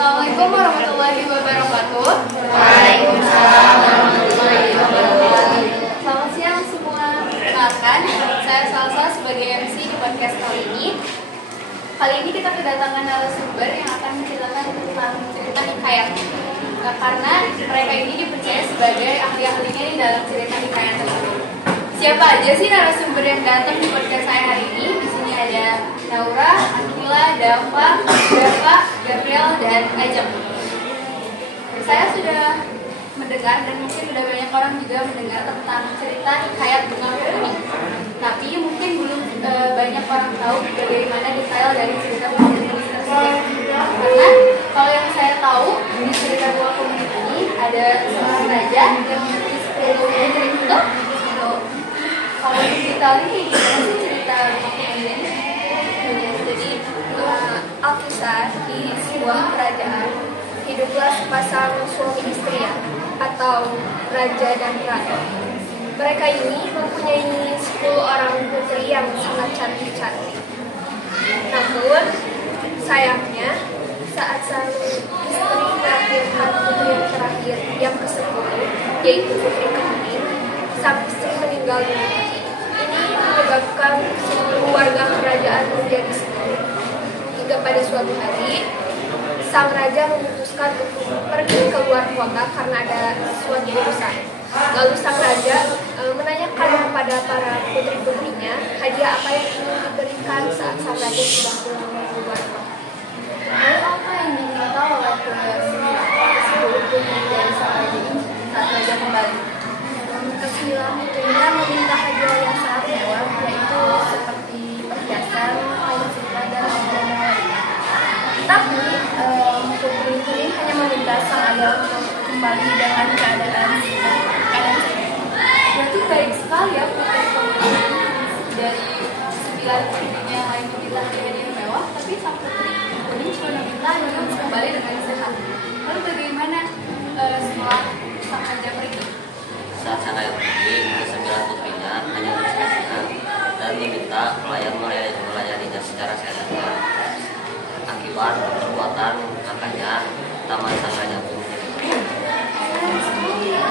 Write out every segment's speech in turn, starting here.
Assalamualaikum warahmatullahi wabarakatuh. Waalaikumsalam warahmatullahi wabarakatuh. Selamat siang semua. Perkenalkan, saya Salsa sebagai MC di podcast kali ini. Kali ini kita kedatangan narasumber yang akan menceritakan tentang cerita hikayat. Karena mereka ini dipercaya sebagai ahli-ahlinya di dalam cerita hikayat tersebut. Siapa aja sih narasumber yang datang di podcast saya hari ini? Di sini ada Naura, Akila, Dava, Gabriel, dan Ajam. Saya sudah mendengar dan mungkin sudah banyak orang juga mendengar tentang cerita hikayat Bunga Kuning. Tapi mungkin belum banyak orang tahu bagaimana detail dari cerita Bunga Kuning tersebut. Karena kalau yang saya tahu di cerita Bunga Kuning ini ada seorang raja yang memiliki 10 putri itu. Kalau detailnya gimana sih cerita Bunga Kuning ini? Jadi Alkisah di sebuah kerajaan hiduplah sepasang suami istri atau raja dan ratu. Mereka ini mempunyai 10 orang putri yang sangat cantik-cantik. Namun sayangnya saat sang istri melahirkan putri yang terakhir yang ke-10, yaitu putri Kemuning, sang istri meninggal dunia. Ini menyebabkan seluruh warga kerajaan menjadi sedih. Hingga pada suatu hari, sang raja memutuskan untuk pergi ke luar kota karena ada suatu urusan. Lalu sang raja menanyakan kepada para putri-putrinya hadiah apa yang ingin diberikan saat sang raja sudah pulang dari luar kota. Lalu apa yang diminta oleh sepuluh putri dari sang raja ini saat raja kembali? Kesembilan putrinya meminta hadiah yang sangat mewah, yaitu seperti perhiasan, kain sutra, dan lain-lain. Tapi putri-putri hanya meminta sang raja untuk kembali dengan keadaan sehat. Berarti baik sekali ya putri dari 9 putrinya yang lain meminta hadiah yang mewah, tapi sang putri Kuning cuma meminta hanya untuk kembali dengan sehat. Lalu bagaimana setelah sang raja pergi? Saat sang raja pergi, ke-9 putrinya hanya bersiap dan meminta pelayan melayaninya secara seadanya. Akibat perbuatan angkanya, taman sang raja pun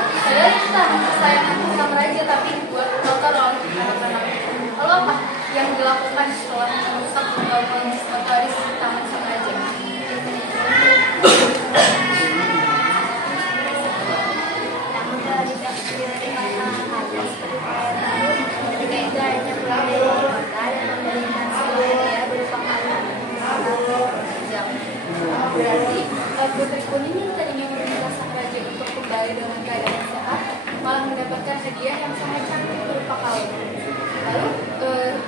Padahal itu taman kesayangan sang raja, tapi dibuat kotor oleh anak-anak. Lalu apa yang dilakukan setelah merusak menginventaris taman sang raja? Namun dari ketika itu hanya pulang dari kota dan memberikan sebuah hadiah berupa kalung jam. Berarti putri Kuning yang tadinya meminta sang raja untuk kembali dengan keadaan sehat malah mendapatkan hadiah yang sangat cantik berupa kalung. Lalu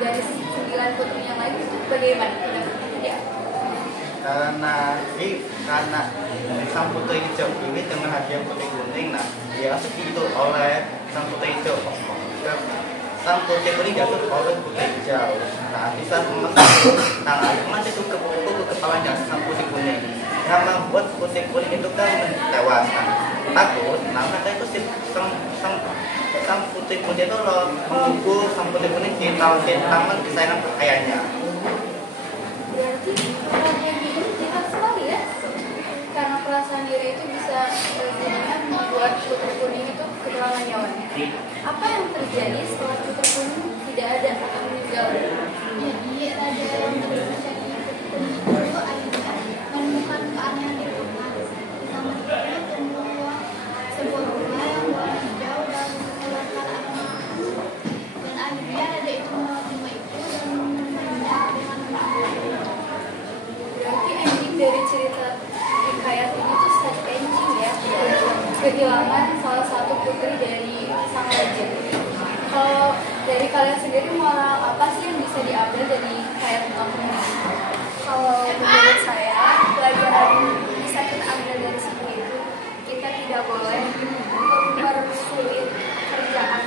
dari 9 putri yang lain itu bagaimana mendapatkan hadiah? Karena sang putri hijau ini dengan hadiah putri kuning, dia itu oleh sang putri hijau. Sang putri kuning jatuh oleh putri hijau. Bisa emas itu ke kepalanya sang putri kuning. Yang membuat putri kuning itu kan tewas. Takut, maka itu sang putri kuning itu mengubur sang putri kuning di taman kesayangan ayahnya. Berarti orang ini jahat sekali ya, karena perasaan diri itu bisa membuat putri kuning itu kehilangan nyawanya. Apa yang terjadi setelah putri kuning tidak ada atau meninggal? Jadi raja yang berusaha putri kuning itu menemukan keanehan di rumah. Di taman itu tumbuh sebuah bunga yang warna hijau dan mengeluarkan aroma harum. Dan akhirnya raja itu merawat bunga itu dan memelihara dengan baik. Berarti ending dari cerita hikayat ini tuh sad ending ya, kehilangan salah satu putri dari sang raja. Kalau dari kalian sendiri moral apa sih yang bisa diambil dari hikayat Bunga Kuning ini? Kalau menurut saya, pelajaran bisa kita ambil dari sini itu kita tidak boleh mempersulit kerjaan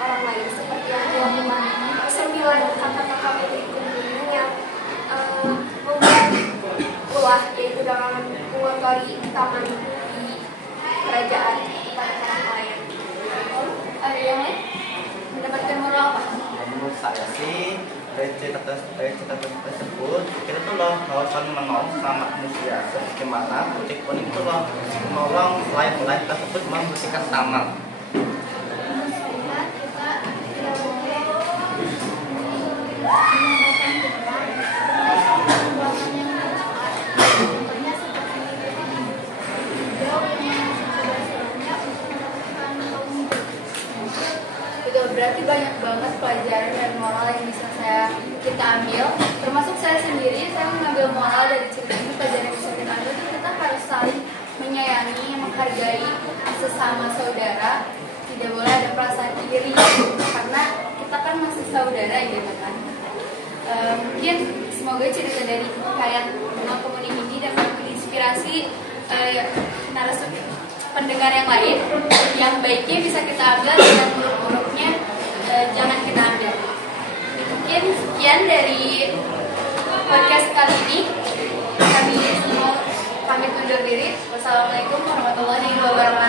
orang lain seperti yang dilakukan 9 kakak-kakak putri Kuning yang membuat ulah, yaitu dengan mengotori taman di kerajaan kepada para pelayan. Ada yang lain mendapatkan moral apa? Menurut saya sih cerita tersebut kita tuh loh harus saling menolong sama manusia seperti mana kucing kuning itu loh menolong nelayan tersebut membersihkan taman. Mestinya kita tidak boleh menggunakan tempat pembuangan yang cepat. Contohnya seperti hijau yang sebelumnya untuk mendapatkan kaum hidup. Betul, berarti banyak banget pelajaran dan moral yang bisa kita ambil. Termasuk saya sendiri, saya mengambil moral dari cerita ini. Pelajaran yang bisa kita ambil itu kita harus saling menyayangi, menghargai sesama saudara. Tidak boleh ada perasaan iri, karena kita kan masih saudara gitu kan. Mungkin semoga cerita dari Hikayat Bunga Kemuning ini dapat menginspirasi narasumber pendengar yang lain. Yang baiknya bisa kita ambil dan buruk-buruknya jangan kita ambil. Mungkin sekian dari podcast kali ini. Kami semua pamit undur diri. Wassalamualaikum warahmatullahi wabarakatuh.